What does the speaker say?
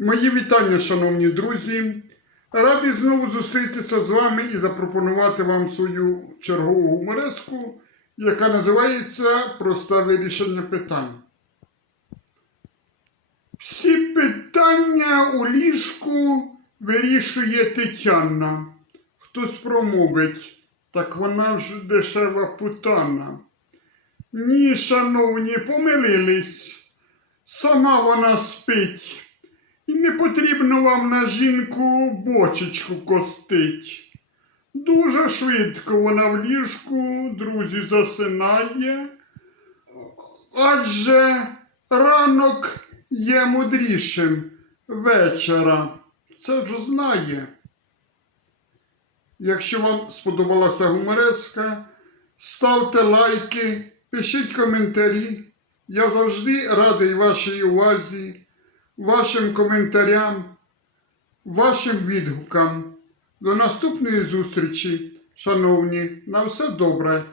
Мої вітання, шановні друзі. Радий знову зустрітися з вами і запропонувати вам свою чергову гумореску, яка називається Просте вирішення питань. Всі питання у ліжку вирішує Тетяна. Хтось промовить, так вона ж дешева путана. Ні, шановні, помилились. Сама вона спить. Потрібно вам на жінку бочечку костить. Дуже швидко вона в ліжку, друзі, засинає, адже ранок є мудрішим вечора. Це ж знає. Якщо вам сподобалася гумореска, ставте лайки, пишіть коментарі. Я завжди радий вашій увазі, вашим коментарям, вашим відгукам. До наступної зустрічі, шановні, на все добре.